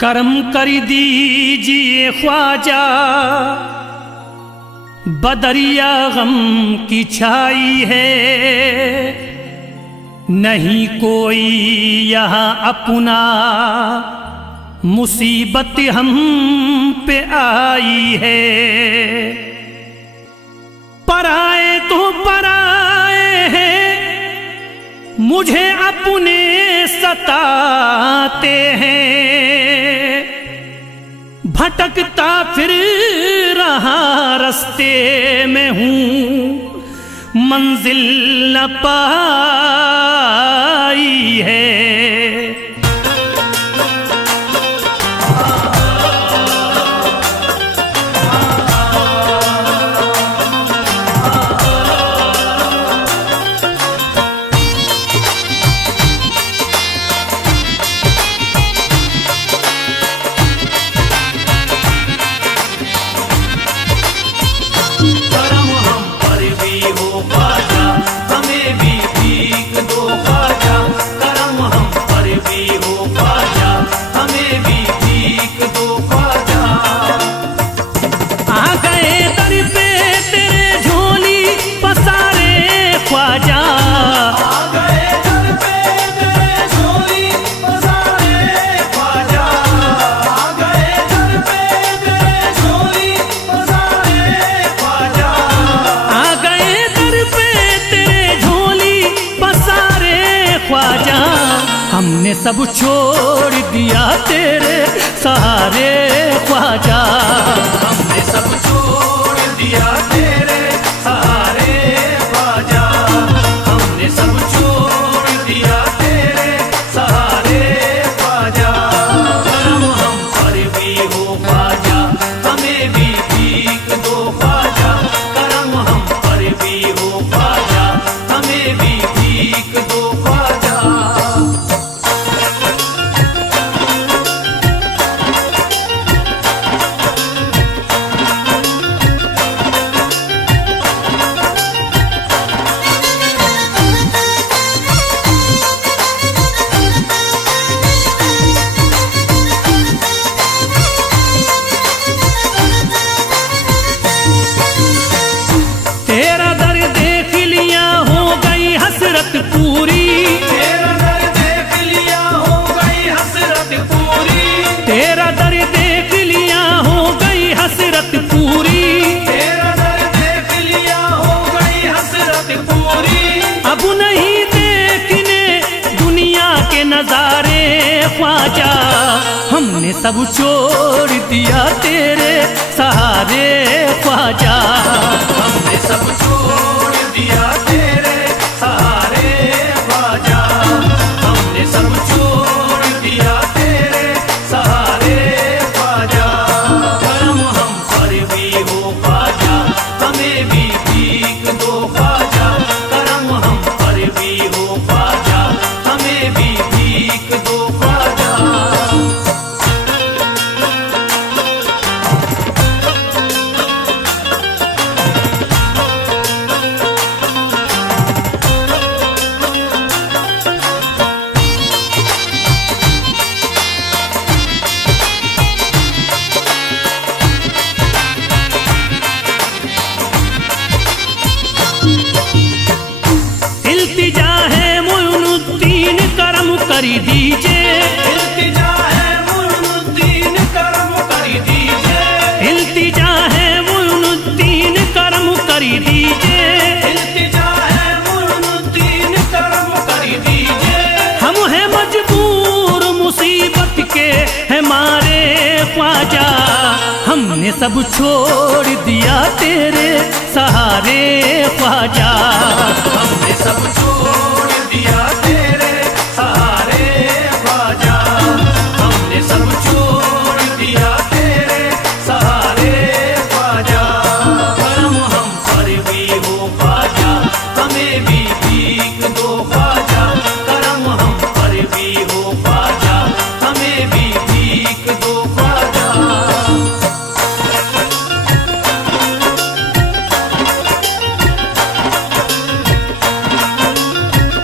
करम कर दीजिए ख्वाजा, बदरिया गम की छाई है, नहीं कोई यहाँ अपना, मुसीबत हम पे आई है। पराए तो पराए हैं, मुझे अपने सताते हैं, भटकता फिर रहा रास्ते में हूँ, मंजिल न पाई है। हमने सब छोड़ दिया तेरे सहारे ख्वाजा, हमने सब छोड़ दिया तेरे सहारे ख्वाजा, हमने सब छोड़ दिया तेरे सहारे ख्वाजा। करम हम पर भी हो ख्वाजा, हमें भी भीख दो ख्वाजा, करम हम पर भी हो ख्वाजा, हमें भी भीख दो ख्वाजा। पूरी तेरा दर देख लिया हो गई हसरत पूरी, तेरा दर देख लिया हो गई हसरत पूरी, तेरा दर देख लिया हो गई हसरत पूरी। अब नहीं देखने दुनिया के नजारे ख्वाजा, हमने सब छोड़ दिया तेरे सहारे ख्वाजा, हमने सब छोड़ दिया तेरे सहारे ख्वाजा, हमने सब छोड़ दिया तेरे सहारे ख्वाजा। करम हम पर भी हो ख्वाजा, हमें भी भीख दो ख्वाजा, करम हम पर भी हो ख्वाजा, हमें भी भीख दो ख्वाजा। इल्तिजा है मुइनुद्दीन करम कर दीजिए, इल्तिजा है मुइनुद्दीन करम कर दीजिए, इल्तिजा है मुइनुद्दीन करम कर दीजिए, इल्तिजा है मुइनुद्दीन करम कर दीजिए। हम हैं मजबूर मुसीबत के हमारे ख्वाजा, हमने सब छोड़ दिया तेरे सहारे ख्वाजा, हमने सब छोड़ दिया तेरे सहारे ख्वाजा, हमने सब छोड़ दिया तेरे सहारे ख्वाजा। करम हम पर भी हो ख्वाजा, हमें भी भीख दो ख्वाजा, करम हम पर भी हो ख्वाजा, हमें भी भीख दो ख्वाजा।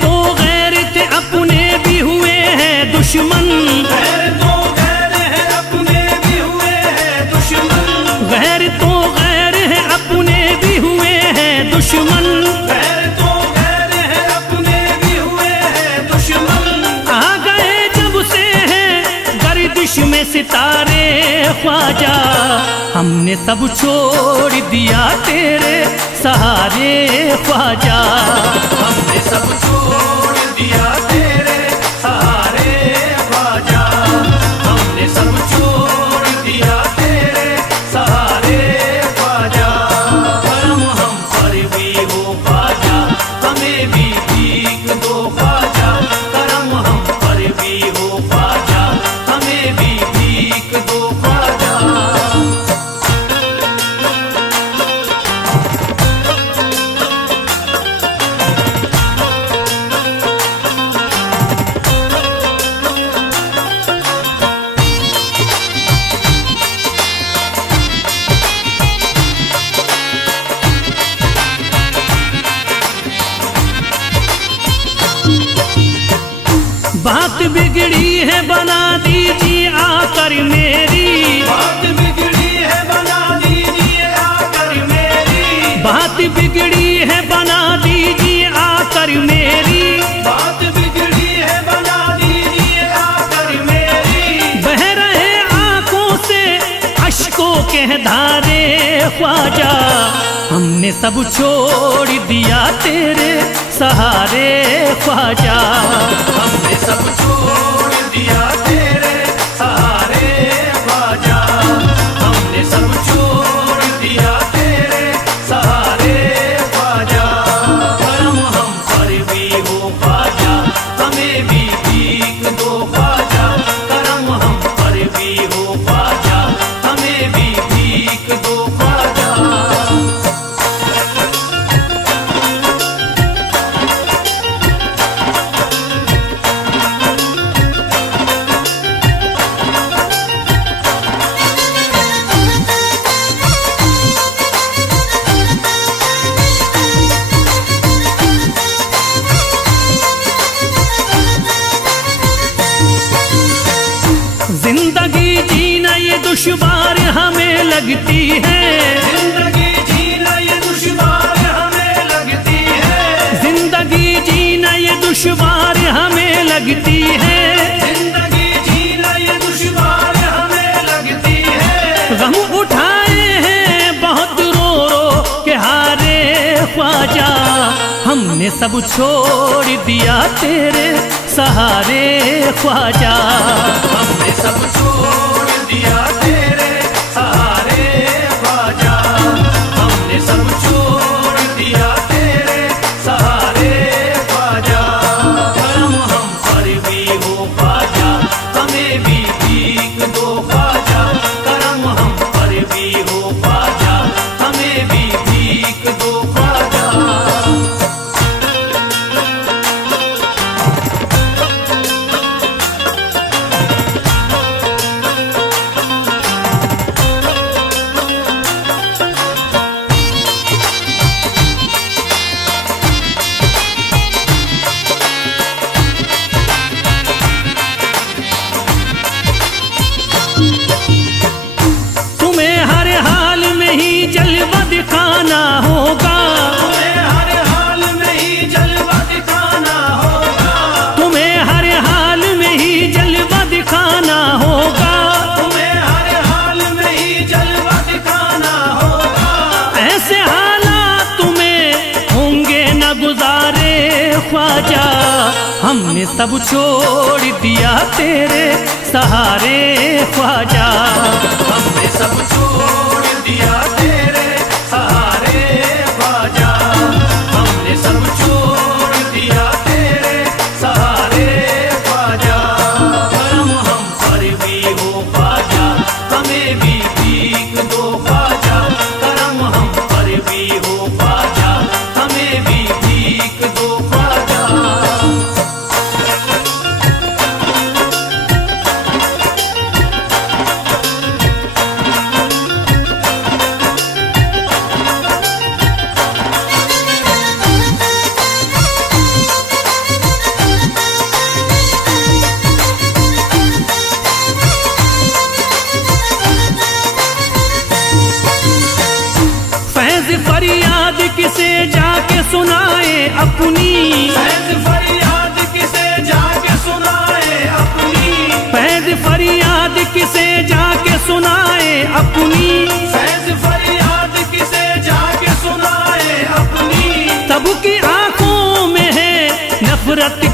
तो गैर थे अपने भी हुए हैं दुश्मन, गैर तो गैर है अपने भी हुए हैं दुश्मन, गैर तो गैर है अपने भी हुए हैं दुश्मन। गैर तो गैर है अपने भी हुए हैं दुश्मन। आ गए जब से हैं गर्दिश में सितारे ख्वाजा, हमने सब छोड़ दिया तेरे सहारे ख्वाजा। हमने सब छोड़ दिया तेरे सहारे ख्वाजा, हमने सब छोड़ दिया तेरे सहारे ख्वाजा। करम हम पर भी हो ख्वाजा, हमें भी भीख दो ख्वाजा। करम हम पर भी हो ख्वाजा, हमें भी भीख दो ख्वाजा। बात बिगड़ी है बना दीजिए आकर मेरी, बात बिगड़ी है बना दीजिए आकर मेरी, बात बिगड़ी है बना दीजिए आकर मेरी। बात बिगड़ी है बना दीजिए आकर मेरी। बह रहे आंखों से अश्कों के धारे ख्वाजा, हमने सब छोड़ दिया तेरे सहारे ख्वाजा। हमने सब छोड़ दिया तेरे सहारे ख्वाजा, हमने सब छोड़ दिया तेरे सहारे ख्वाजा। करम हम पर भी हो ख्वाजा, हमें भी भीख दो ख्वाजा। करम हम पर भी हो ख्वाजा, हमें भी भीख दो ख्वाजा। जिंदगी जीना ये दुश्वार हमें लगती है, जिंदगी जीना ये दुश्वार हमें लगती है, जिंदगी जीना ये दुश्वार हमें लगती है। जिंदगी जीना ये दुश्वार हमें लगती है। गम उठाए हैं बहुत रो रो के हारे ख्वाजा, हमने सब छोड़ दिया तेरे सहारे ख्वाजा। हमने सब छोड़ दिया तेरे सहारे ख्वाजा, हमने सब छोड़ दिया तेरे सहारे ख्वाजा। करम हम पर भी हो ख्वाजा, हमें भी भीख दो ख्वाजा। करम हम पर भी हो ख्वाजा, हमें भी भीख दो ख्वाजा। तुम्हें हर हाल में ही जलवा दिखाना होगा, तुम्हें हर हाल में ही जलवा दिखाना होगा। तुम्हें हर हाल में ही जलवा दिखाना होगा। तुम्हें हर हाल में ही जलवा दिखाना होगा। ऐसे हालात तुम्हें होंगे न गुजारे ख्वाजा, हमने सब छोड़ दिया तेरे सहारे ख्वाजा। हमने सब छोड़ दिया तेरे सहारे ख्वाजा, हमने सब छोड़ दिया तेरे सहारे ख्वाजा। करम हम पर भी हो ख्वाजा, हमें भी भीख दो ख्वाजा। करम हम पर भी हो ख्वाजा, हमें भी भीख दो ख्वाजा।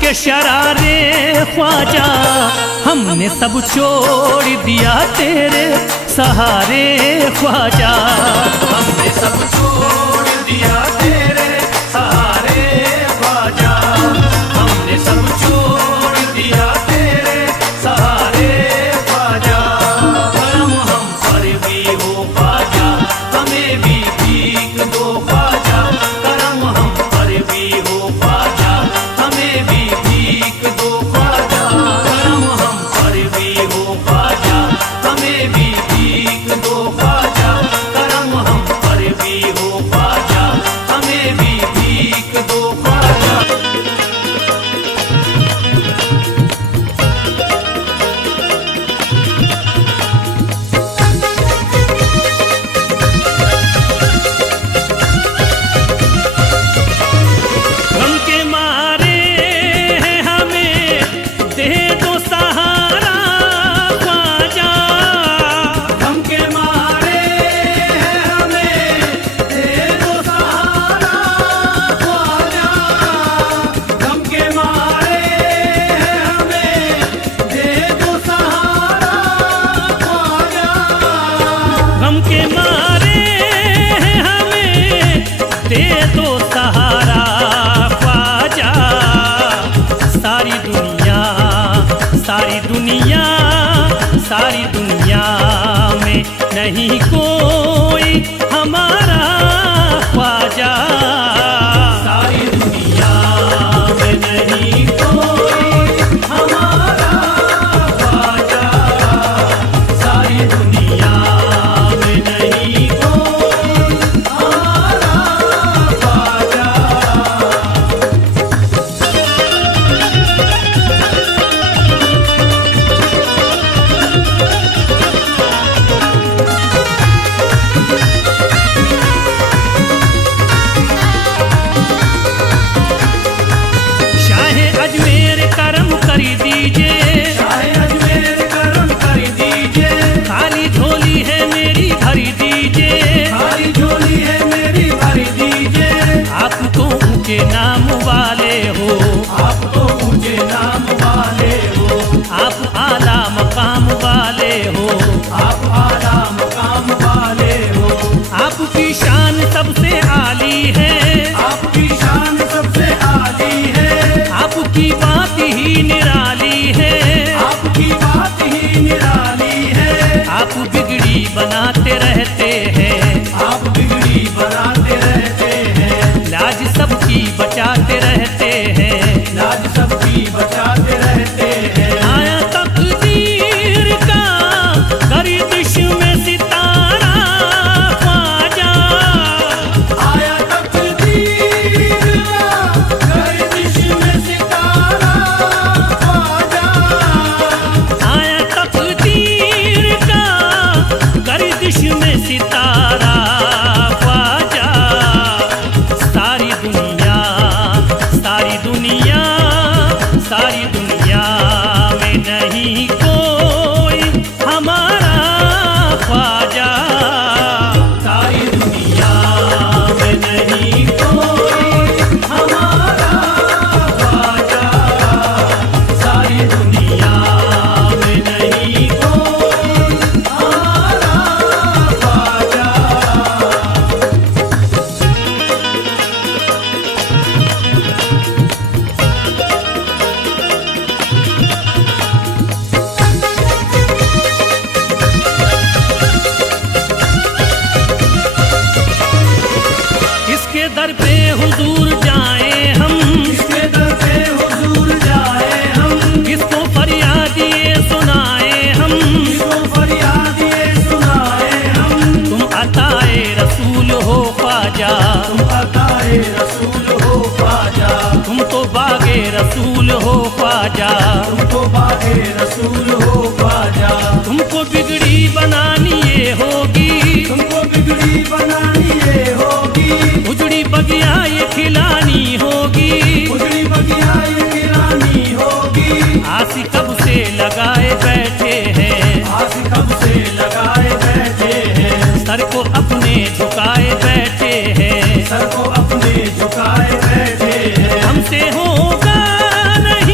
के शरारे ख्वाजा, हमने सब छोड़ दिया तेरे सहारे ख्वाजा। हमने सब छोड़ दिया तेरे सहारे ख्वाजा, हमने सब छोड़ दिया तेरे सहारे ख्वाजा। करम हम पर भी हो ख्वाजा, हमें भी भीख दो ख्वाजा। करम हम पर भी हो ख्वाजा, हमें भी भीख दो ख्वाजा। करम हम पर भी हो ख्वाजा, हमें भी भीख दो ख्वाजा। करम हम पर भी हो ख्वाजा, हमें भी भीख दो ख्वाजा। गम के मारे हैं हमें दे दो सहारा ख्वाजा। गम के मारे हैं हमें दे दो सहारा ख्वाजा। गम के मारे हैं हमें दे दो सहारा ख्वाजा। गम के मारे हैं हमें दे दो सहारा ख्वाजा। सारी दुनिया सारी दुनिया सारी दुनिया में नहीं कोई हमारा ख्वाजा। सारी दुनिया में नहीं कोई हमारा ख्वाजा। सारी दुनिया में नहीं कोई हमारा ख्वाजा। शाहे अजमेर करम कर दीजिए, शाहे अजमेर करम कर दीजिए। खाली झोली है मेरी भर दीजिए। खाली झोली है मेरी भर दीजिए। आप तो ऊंचे नाम वाले हो, आप तो ऊंचे नाम वाले हो। आप आला मकाम वाले हो। आप आला मकाम वाले हो। आपकी शान सबसे आली है, आपकी शान सबसे आली है। आपकी बात ही निराली है। आपकी बात ही निराली है। आप बिगड़ी बनाते रहते हैं, आप बिगड़ी बनाते रहते हैं। लाज सबकी बचाते रहते हैं। लाज सबकी बचाते रहते हैं। आया तकदीर का गर्दिश में सितारा ख्वाजा। आया तकदीर का गर्दिश में सितारा ख्वाजा। आया तकदीर का गर्दिश में सितारा ख्वाजा। सारी दुनिया सारी दुनिया सारी दुनिया में नहीं कोई हमारा ख्वाजा। सारी दुनिया में नहीं कोई हमारा ख्वाजा। सारी दुनिया में नहीं कोई हमारा ख्वाजा। इसके दर पे हुजूर जाए हम, इसके दर पे हुजूर जाए हम। किसको फरियाद ये सुनाए हम। इसको फरियाद ये सुनाए हम। तुम अताए रसूल हो ख्वाजा, तुम अताए रसूल हो ख्वाजा। तुम तो बागे रसूल हो ख्वाजा। तुमको बागे रसूल हो ख्वाजा। तुमको बिगड़ी बनानी ये होगी, तुमको बिगड़ी बनानी ये होगी। उजड़ी बगिया ये खिलानी होगी। उजड़ी बगिया ये गिरानी होगी। आसी कब से लगाए बैठे हैं, आस कब से लगाए बैठे हैं। सर को अपने झुकाए बैठे हैं। सर को अपने झुकाए बैठे हैं। हमसे होगा नहीं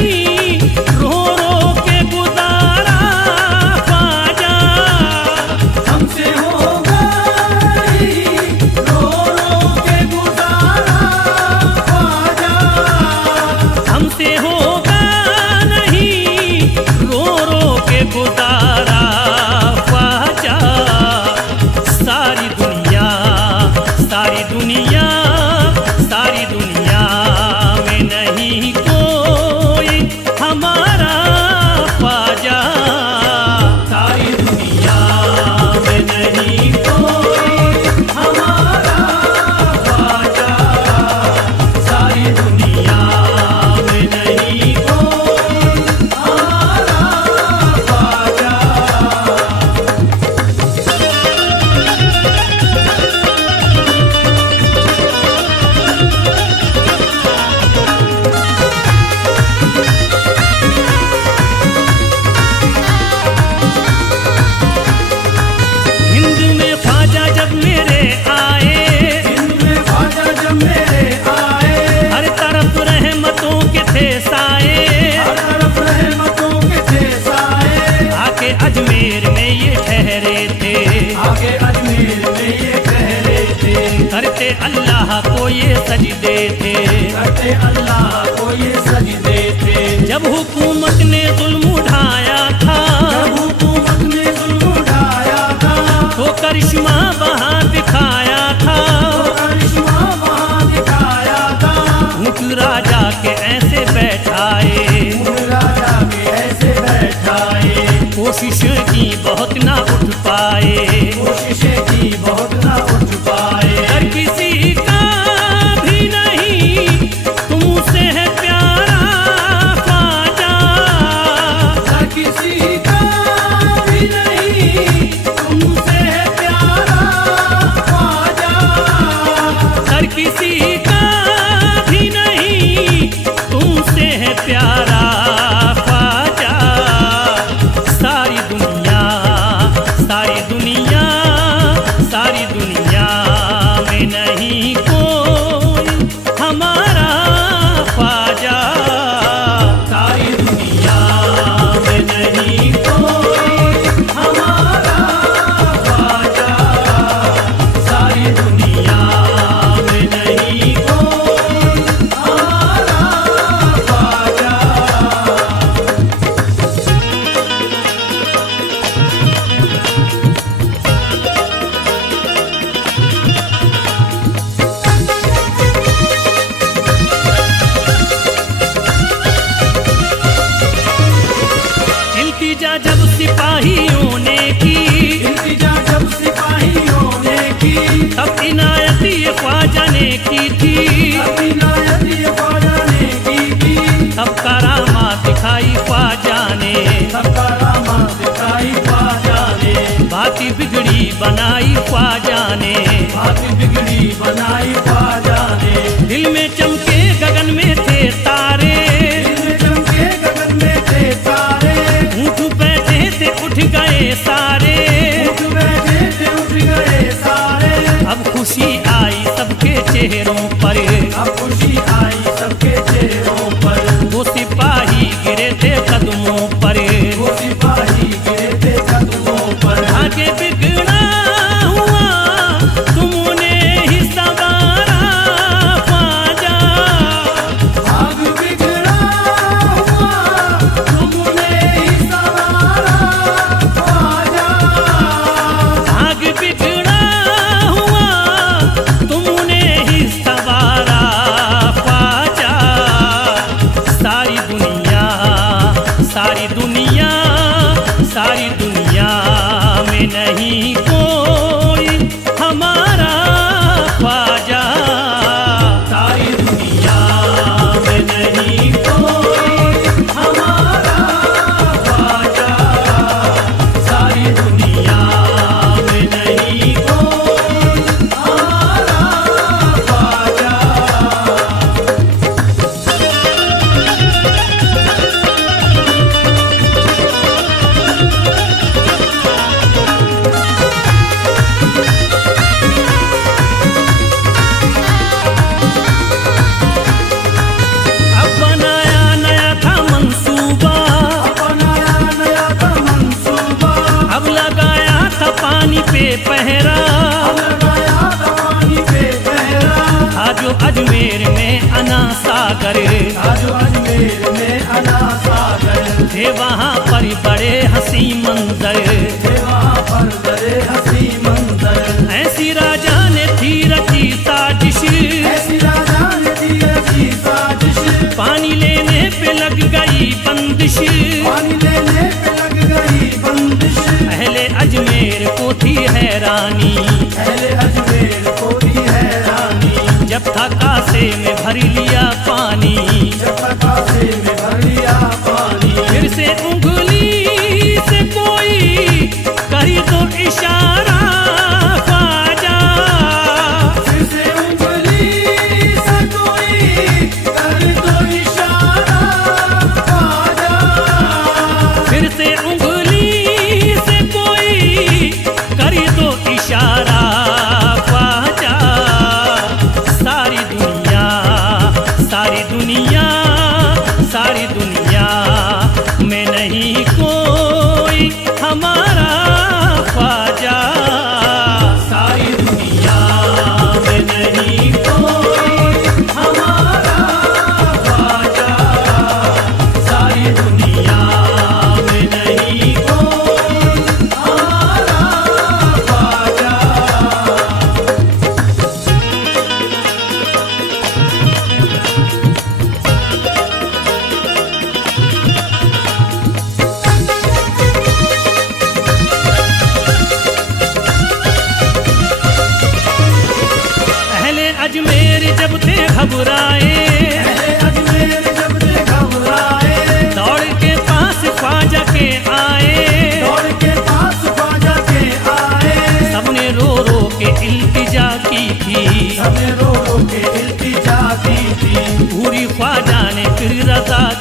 साए, हर तरफ रहमतों के थे साए, आके अजमेर में ये ठहरे थे, आगे अजमेर में ये ठहरे थे, करते अल्लाह को ये सजदे थे। करते अल्लाह को ये सजदे थे। जब हुकूमत ने जुल्म उठाया था, जब हुकूमत ने जुल्म उठाया था, तो करिश्मा वहाँ दिखाया था, तो करिश्मा वहाँ दिखाया था, ऊँट राजा के ऐसे बैठाए, राजा के ऐसे बैठाए, कोशिश की बहुत ना उठ पाए, कोशिशें की बहुत ना उठ पाए। हर किसी का भी नहीं तुमसे है प्यारा ख्वाजा, हर किसी का भी नहीं तुमसे है प्यारा ख्वाजा, हर किसी का भी नहीं तुमसे है प्यारा ख्वाजा। सारी दुनिया, सारी दुनिया, सारी दुनिया में नहीं कोई हमारा ख्वाजा, सारी दुनिया में नहीं कोई हमारा ख्वाजा, सारी दुनिया में नहीं कोई हमारा ख्वाजा। इल्तिजा जब सिपाहियों ने की, इल्तिजा जब सिपाहियों ने की, तब इनायत ये ख्वाजा ने की थी, अपनी नायत ये ख्वाजा ने की थी, तब करामात दिखाई ख्वाजा ने, सब करामात दिखाई ख्वाजा ने, बाती बिगड़ी बनाई ख्वाजा ने, बात बिगड़ी बनाई ख्वाजा ने, दिल में चमके गगन में थे तारे, दिल में चमके गगन में थे तारे, ऊँट बैठे थे उठ गए सारे, उठ बैठे थे उठ गए सारे, अब खुशी आई सबके चेहरों पर, अब खुशी आई सबके चेहरों पर, वो सिपाही गिरे थे कदमों पर, वो सिपाही गिरे थे कदमों पर, आगे बिगड़ा हुआ तुमने ही सवारा ख्वाजा, आग बिगड़ा हुआ तुमने ही सवारा ख्वाजा, आग बिगड़ा हुआ तुमने ही सवारा ख्वाजा। सारी दुनिया, सारी दुनिया, सारी दुनिया में नहीं कोई हमारा ख्वाजा, सारी दुनिया में नहीं कोई हमारा ख्वाजा, सारी दुनिया में नहीं कोई हमारा ख्वाजा। अब बनाया नया था मंसूबा, बनाया नया था मंसूबा, अब लगाया था पानी पे पहरा, लगाया था पानी पे पहरा, आज अजमेर में अना सागर, आज अजमेर में अना सागर, थे वहाँ पर बड़े हंसी मंजर, थे वहाँ पर बड़े हंसी मंजर, ऐसी राजा ने थी रची साजिश, ऐसी राजा ने दी रची साजिश, पानी लेने पे लग गई बंदिश, पानी लेने पे लग गई बंदिश, अहले अजमेर को थी हैरानी, पहले अजमेर को भी हैरानी, जब था कासे में भर लिया पानी, जब कासे में भर लिया पानी, फिर से उंगली से कोई करी तो इशारा ख्वाजा, फिर से उंगली से कोई कर दो इशारा ख्वाजा, फिर से उंगली से कोई करी तो इशारा ख्वाजा। सारी दुनिया,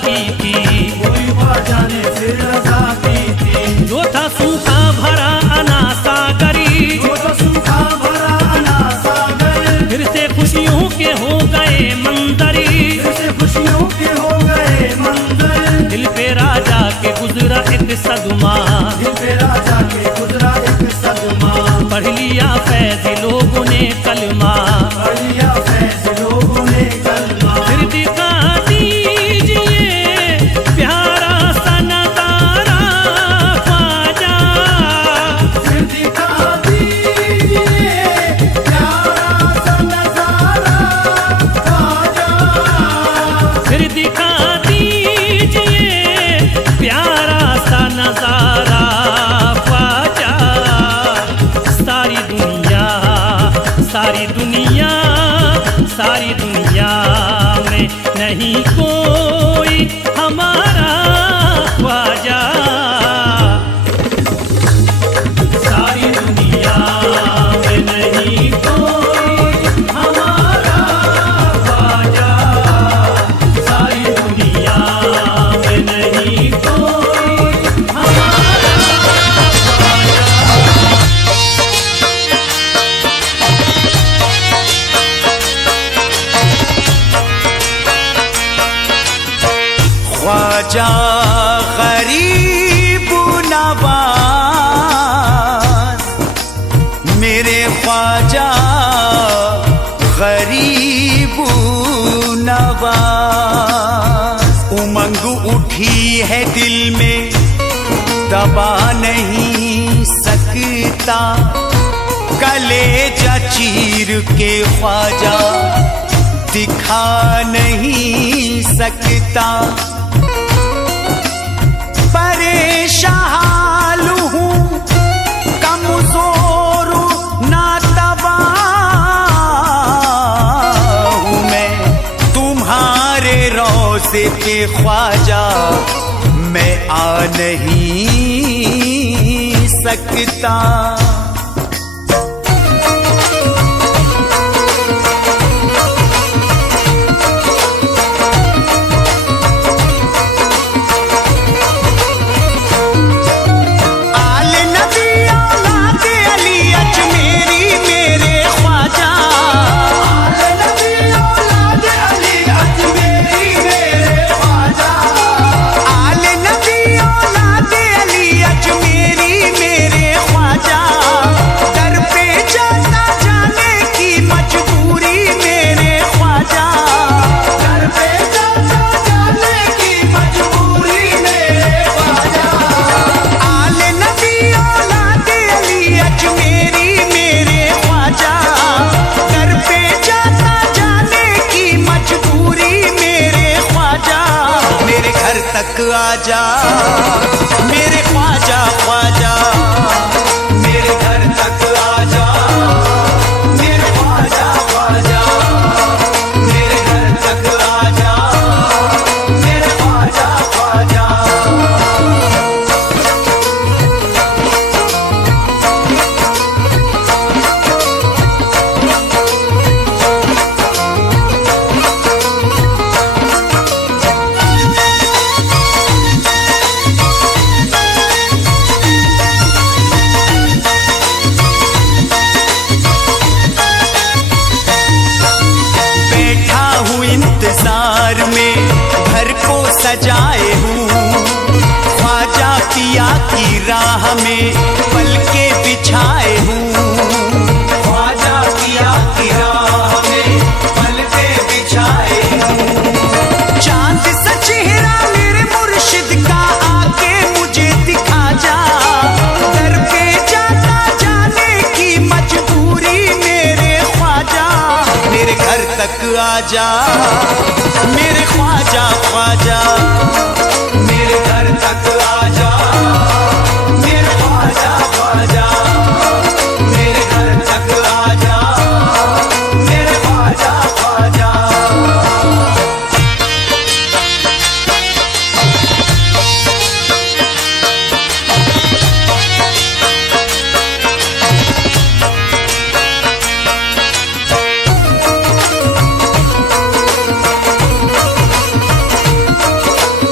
की थी, कोई ख्वाजा ने फिर रजा की थी। जो था सूखा भरा अना सागरी, जो तो सूखा भरा अना सागर, फिर से खुशियों के हो गए मंदरी, फिर से खुशियों के हो गए मंजर। दिल पे राजा के गुजरा एक सदमा, दिल पे राजा के गुजरा एक सदमा। पढ़ लिया फैज लोगों ने कलमा, पढ़ लिया फैज लोगों ने कलमा। फिर दिखा दीजिए प्यारा सा नजारा ख्वाजा, फिर दिखा दीजिए प्यारा सा नजारा ख्वाजा। फिर दिखा दीजिए प्यारा सा नजारा ख्वाजा। सारी दुनिया सारी दुनिया में नहीं कोई हमारा ख्वाजा, सारी दुनिया में नहीं कोई हमारा ख्वाजा, सारी दुनिया में नहीं कोई हमारा ख्वाजा। ख्वाजा गरीब नवाज, मेरे ख्वाजा गरीब नवाज। उमंग उठी है दिल में दबा नहीं सकता, कलेजा चीर के ख्वाजा दिखा नहीं सकता। परेशान हूँ कमजोर नातबा हूँ मैं, तुम्हारे रोज़े पे ख्वाजा मैं आ नहीं सकता। आजा मेरे ख्वाजा ख्वाजा, मेरे घर तक आजा मेरे ख्वाजा ख्वाजा, मेरे घर तक आजा मेरे ख्वाजा ख्वाजा। इंतजार में घर को सजाए हूँ, ख्वाजा पिया की राह में पल के बिछाए हूँ, ख्वाजा पिया की राह में पल के बिछाए हूँ। चांद सा चेहरा मेरे मुर्शिद का आके मुझे दिखा जा, दर पे जाता जाने की मजबूरी मेरे ख्वाजा, मेरे घर तक आजा मेरे ख्वाजा ख्वाजा, मेरे घर तक आजा मेरे ख्वाजा ख्वाजा, मेरे घर तक आजा मेरे ख्वाजा ख्वाजा।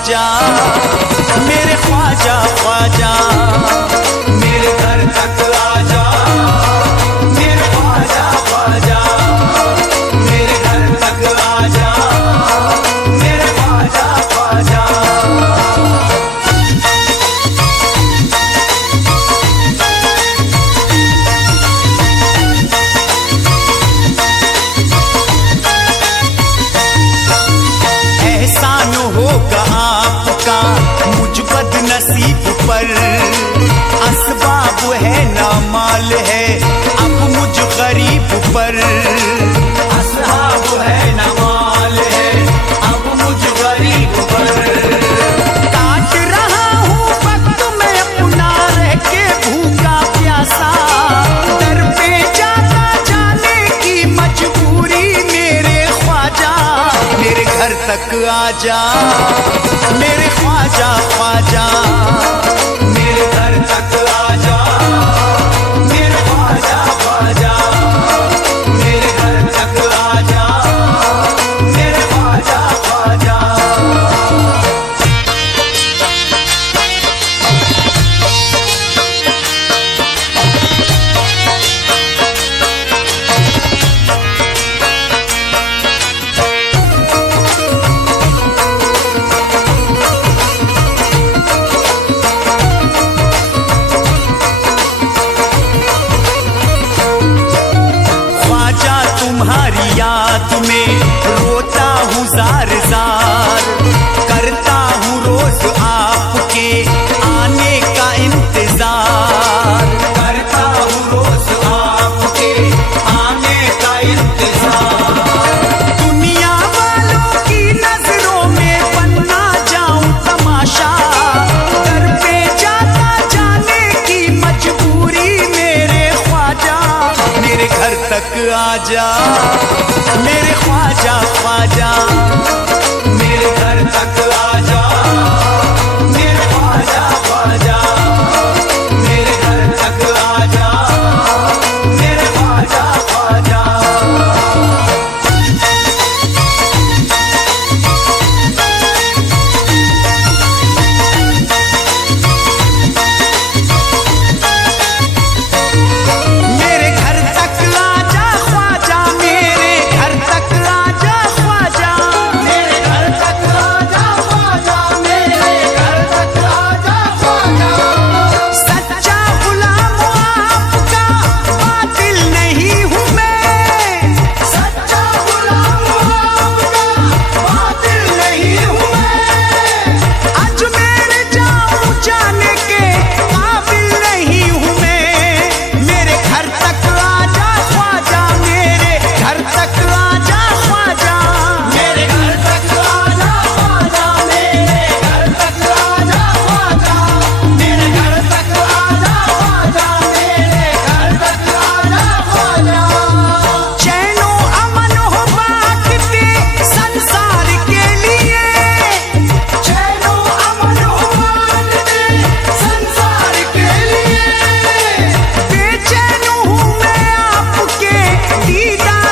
आजा, मेरे ख्वाजा ख्वाजा, मेरे घर तक आजा, मेरे ख्वाजा ख्वाजा, मेरे घर तक आजा, मेरे ख्वाजा ख्वाजा। एहसान होगा आपका मुझ बदनसीब पर, असबाब है ना माल है अब मुझ गरीब पर। असहाब है न माल है अब मुझ गरीब पर। काट रहा हूँ वक्त मैं अपना रह के भूखा प्यासा, दर पे जाता जाने की मजबूरी मेरे ख्वाजा, मेरे घर तक आजा, मेरे ख्वाजा ख्वाजा, मेरे घर तक आजा, मेरे ख्वाजा ख्वाजा, मेरे घर तक आजा, मेरे ख्वाजा ख्वाजा। ख्वाजा तुम्हारी याद में रोता हूँ जार जार, करता हूँ रोज आपके आने का इंतजार। करता हूँ रोज आपके आने का इंतजार। दुनिया वालों की नजरों में बनना जाऊं तमाशा, दर पे जाता जाने की मजबूरी मेरे ख्वाजा, मेरे घर तक आजा, मेरे ख्वाजा ख्वाजा, मेरे घर तक आजा, मेरे ख्वाजा ख्वाजा, मेरे घर तक आजा, मेरे ख्वाजा ख्वाजा। मेरे घर तक आजा ख्वाजा, मेरे घर तक आजा ख्वाजा, मेरे घर तक आजा ख्वाजा, मेरे घर तक आजा ख्वाजा। सच्चा गुलाम आपका बातिल नहीं हूँ मैं, सच्चा गुलाम आपका बातिल नहीं हूँ मैं। अजमेर जाऊं जाने के काबिल नहीं हूँ मैं, मेरे घर तक आजा ख्वाजा, मेरे घर तक आजा ख्वाजा, मेरे घर तक आजा ख्वाजा, मेरे घर तक आजा ख्वाजा, मेरे घर तक आजा ख्वाजा, मेरे घर तक आजा ख्वाजा। चैनो अमन हो बांटते संसार के लिए, चैनो अमन हो बांटते संसार के लिए। बेचैन हूँ मैं आपके दीदार